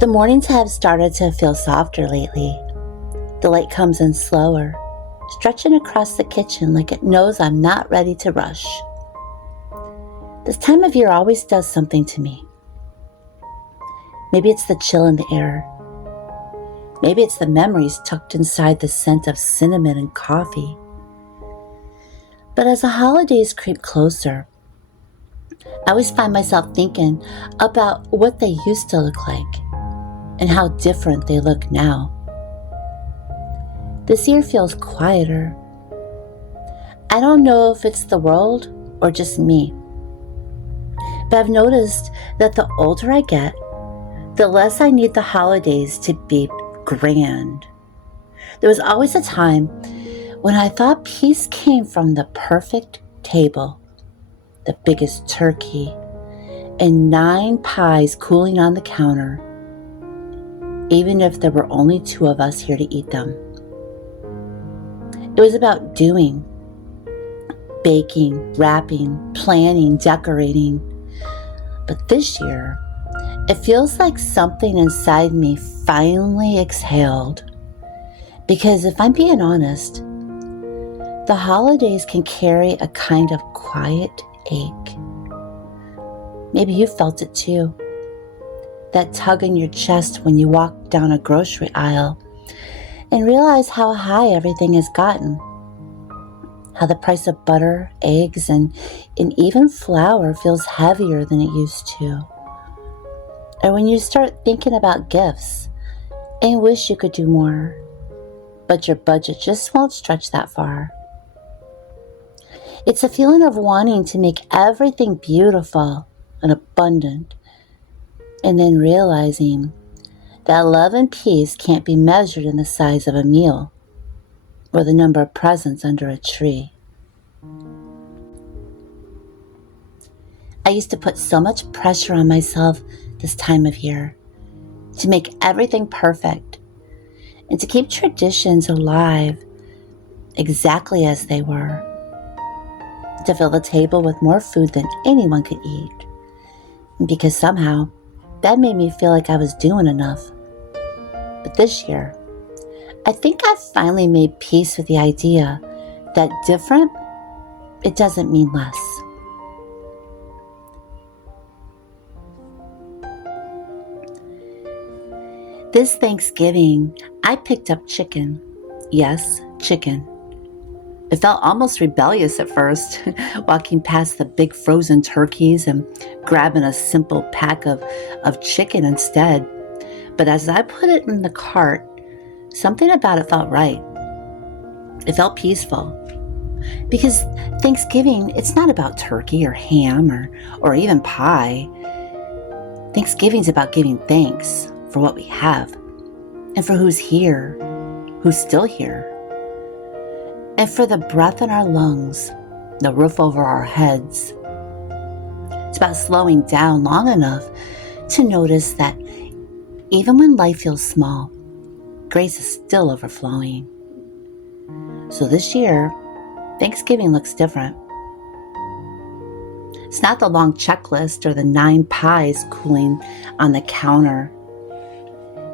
The mornings have started to feel softer lately. The light comes in slower, stretching across the kitchen like it knows I'm not ready to rush. This time of year always does something to me. Maybe it's the chill in the air. Maybe it's the memories tucked inside the scent of cinnamon and coffee. But as the holidays creep closer, I always find myself thinking about what they used to look like and how different they look now. This year feels quieter. I don't know if it's the world or just me, but I've noticed that the older I get, the less I need the holidays to be grand. There was always a time when I thought peace came from the perfect table, the biggest turkey, and 9 pies cooling on the counter, even if there were only 2 of us here to eat them. It was about doing, baking, wrapping, planning, decorating. But this year, it feels like something inside me finally exhaled. Because if I'm being honest, the holidays can carry a kind of quiet ache. Maybe you felt it too. That tug in your chest when you walk down a grocery aisle and realize how high everything has gotten. How the price of butter, eggs, and even flour feels heavier than it used to. Or when you start thinking about gifts and wish you could do more, but your budget just won't stretch that far. It's a feeling of wanting to make everything beautiful and abundant, and then realizing that love and peace can't be measured in the size of a meal or the number of presents under a tree. I used to put so much pressure on myself this time of year to make everything perfect and to keep traditions alive exactly as they were, to fill the table with more food than anyone could eat, because somehow that made me feel like I was doing enough. But this year, I think I've finally made peace with the idea that different, it doesn't mean less. This Thanksgiving, I picked up chicken. Yes, chicken. It felt almost rebellious at first, walking past the big frozen turkeys and grabbing a simple pack of chicken instead. But as I put it in the cart, something about it felt right. It felt peaceful. Because Thanksgiving, it's not about turkey or ham or even pie. Thanksgiving's about giving thanks for what we have and for who's here, who's still here, and for the breath in our lungs, the roof over our heads. It's about slowing down long enough to notice that even when life feels small, grace is still overflowing. So this year, Thanksgiving looks different. It's not the long checklist or the 9 pies cooling on the counter.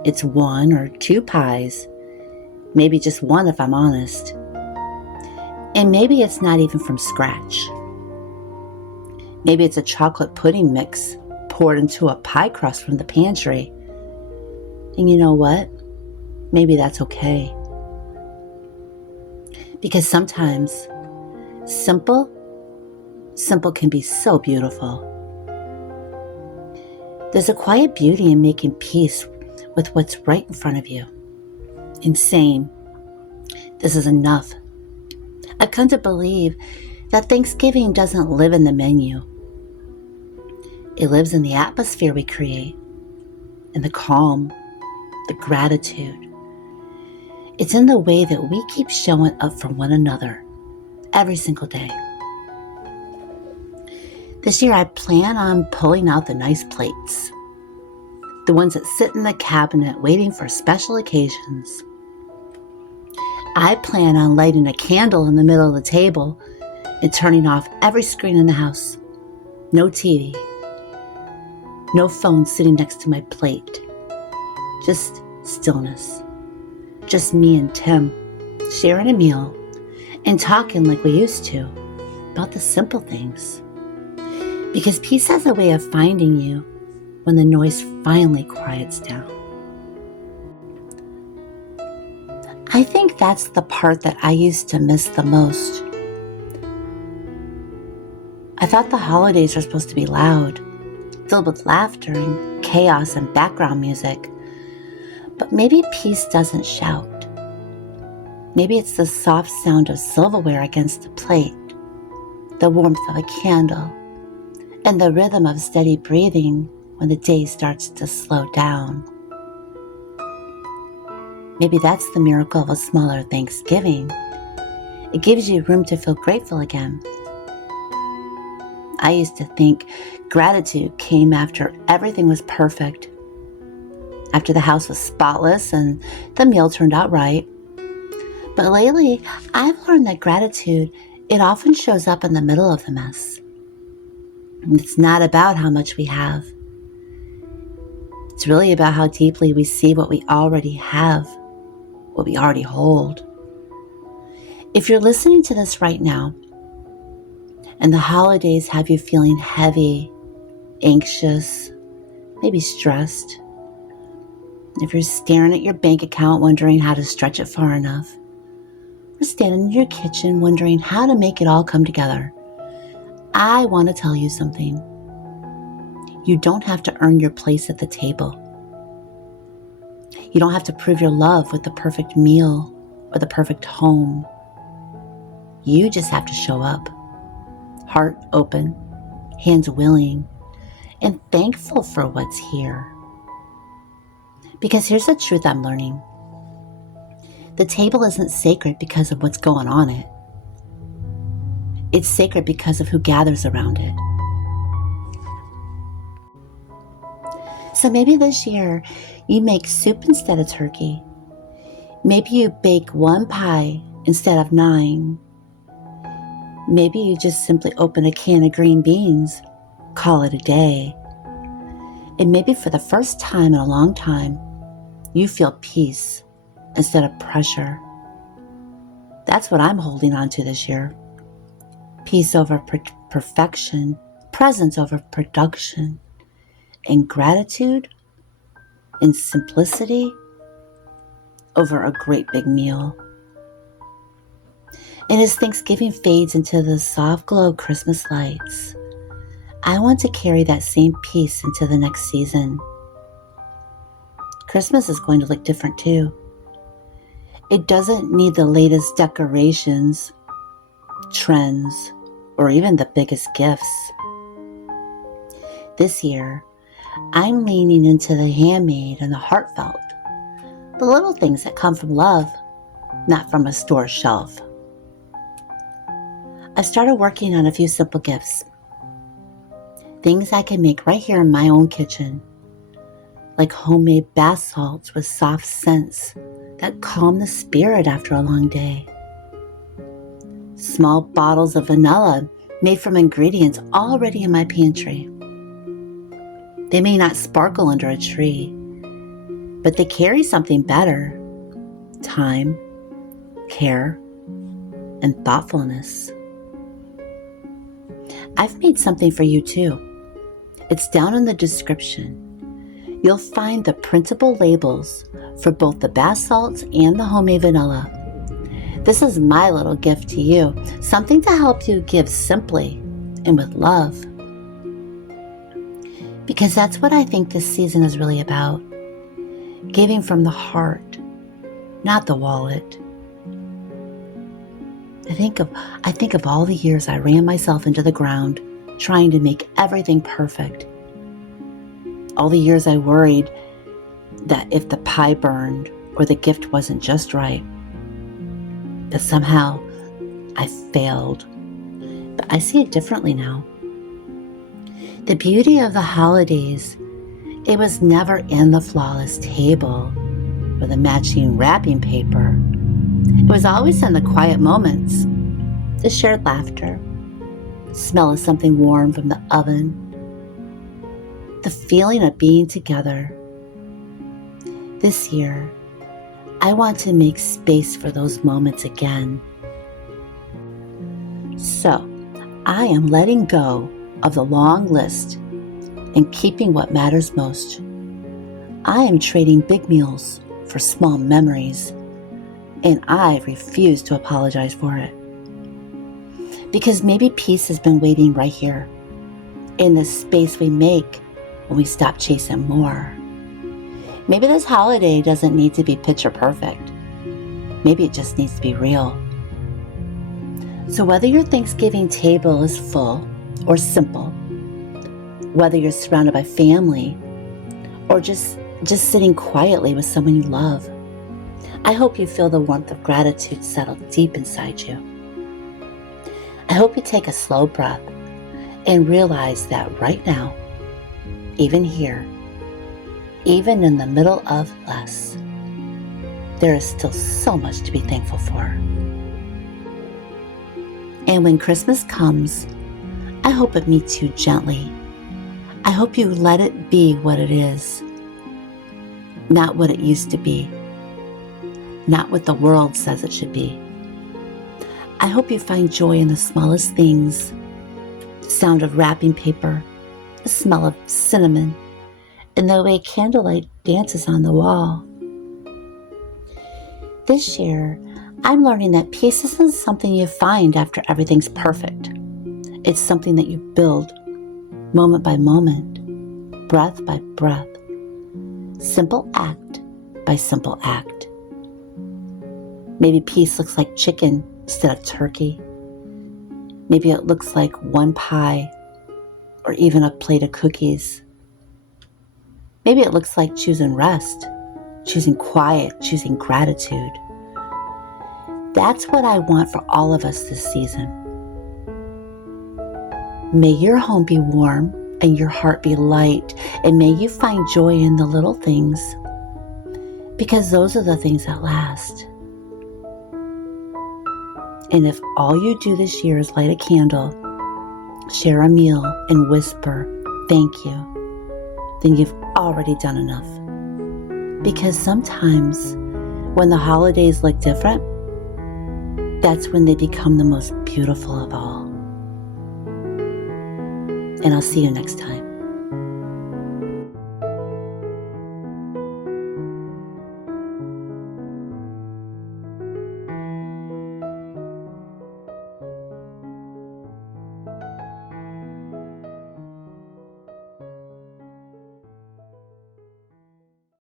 It's 1 or 2 pies, maybe just 1 if I'm honest. And maybe it's not even from scratch. Maybe it's a chocolate pudding mix poured into a pie crust from the pantry. And you know what? Maybe that's okay. Because sometimes simple can be so beautiful. There's a quiet beauty in making peace with what's right in front of you and saying, this is enough. I've come to believe that Thanksgiving doesn't live in the menu. It lives in the atmosphere we create, in the calm, the gratitude. It's in the way that we keep showing up for one another every single day. This year I plan on pulling out the nice plates, the ones that sit in the cabinet waiting for special occasions. I plan on lighting a candle in the middle of the table and turning off every screen in the house. No TV. No phone sitting next to my plate. Just stillness. Just me and Tim, sharing a meal and talking like we used to about the simple things. Because peace has a way of finding you when the noise finally quiets down. I think that's the part that I used to miss the most. I thought the holidays were supposed to be loud, filled with laughter and chaos and background music. But maybe peace doesn't shout. Maybe it's the soft sound of silverware against a plate, the warmth of a candle, and the rhythm of steady breathing when the day starts to slow down. Maybe that's the miracle of a smaller Thanksgiving. It gives you room to feel grateful again. I used to think gratitude came after everything was perfect, after the house was spotless and the meal turned out right. But lately, I've learned that gratitude, it often shows up in the middle of the mess. And it's not about how much we have. It's really about how deeply we see what we already have, what we already hold. If you're listening to this right now, and the holidays have you feeling heavy, anxious, maybe stressed, if you're staring at your bank account wondering how to stretch it far enough, or standing in your kitchen wondering how to make it all come together, I want to tell you something. You don't have to earn your place at the table. You don't have to prove your love with the perfect meal or the perfect home. You just have to show up, heart open, hands willing, and thankful for what's here. Because here's the truth I'm learning. The table isn't sacred because of what's going on it. It's sacred because of who gathers around it. So maybe this year you make soup instead of turkey. Maybe you bake one pie instead of 9. Maybe you just simply open a can of green beans, call it a day. And maybe for the first time in a long time, you feel peace instead of pressure. That's what I'm holding on to this year. Peace over perfection, presence over production, and gratitude and simplicity over a great big meal. And as Thanksgiving fades into the soft glow of Christmas lights, I want to carry that same peace into the next season. Christmas is going to look different too. It doesn't need the latest decorations, trends, or even the biggest gifts. This year, I'm leaning into the handmade and the heartfelt, the little things that come from love, not from a store shelf. I started working on a few simple gifts, things I can make right here in my own kitchen, like homemade bath salts with soft scents that calm the spirit after a long day. Small bottles of vanilla made from ingredients already in my pantry. They may not sparkle under a tree, but they carry something better: time, care, and thoughtfulness. I've made something for you too. It's down in the description. You'll find the printable labels for both the bath salts and the homemade vanilla. This is my little gift to you, something to help you give simply and with love. Because that's what I think this season is really about. Giving from the heart, not the wallet. I think of all the years I ran myself into the ground trying to make everything perfect. All the years I worried that if the pie burned or the gift wasn't just right, that somehow I failed. But I see it differently now. The beauty of the holidays, it was never in the flawless table or the matching wrapping paper. It was always in the quiet moments, the shared laughter, the smell of something warm from the oven, the feeling of being together. This year, I want to make space for those moments again. So, I am letting go of the long list and keeping what matters most. I am trading big meals for small memories, and I refuse to apologize for it. Because maybe peace has been waiting right here, in the space we make when we stop chasing more. Maybe this holiday doesn't need to be picture perfect. Maybe it just needs to be real. So whether your Thanksgiving table is full or simple, whether you're surrounded by family or just sitting quietly with someone you love, I hope you feel the warmth of gratitude settle deep inside you. I hope you take a slow breath and realize that right now, even here, even in the middle of less, there is still so much to be thankful for. And when Christmas comes, I hope it meets you gently. I hope you let it be what it is, not what it used to be, not what the world says it should be. I hope you find joy in the smallest things, the sound of wrapping paper, the smell of cinnamon, and the way candlelight dances on the wall. This year, I'm learning that peace isn't something you find after everything's perfect. It's something that you build moment by moment, breath by breath, simple act by simple act. Maybe peace looks like chicken instead of turkey. Maybe it looks like one pie or even a plate of cookies. Maybe it looks like choosing rest, choosing quiet, choosing gratitude. That's what I want for all of us this season. May your home be warm and your heart be light, and may you find joy in the little things, because those are the things that last. And if all you do this year is light a candle, share a meal, and whisper, "Thank you," then you've already done enough. Because sometimes when the holidays look different, that's when they become the most beautiful of all. And I'll see you next time.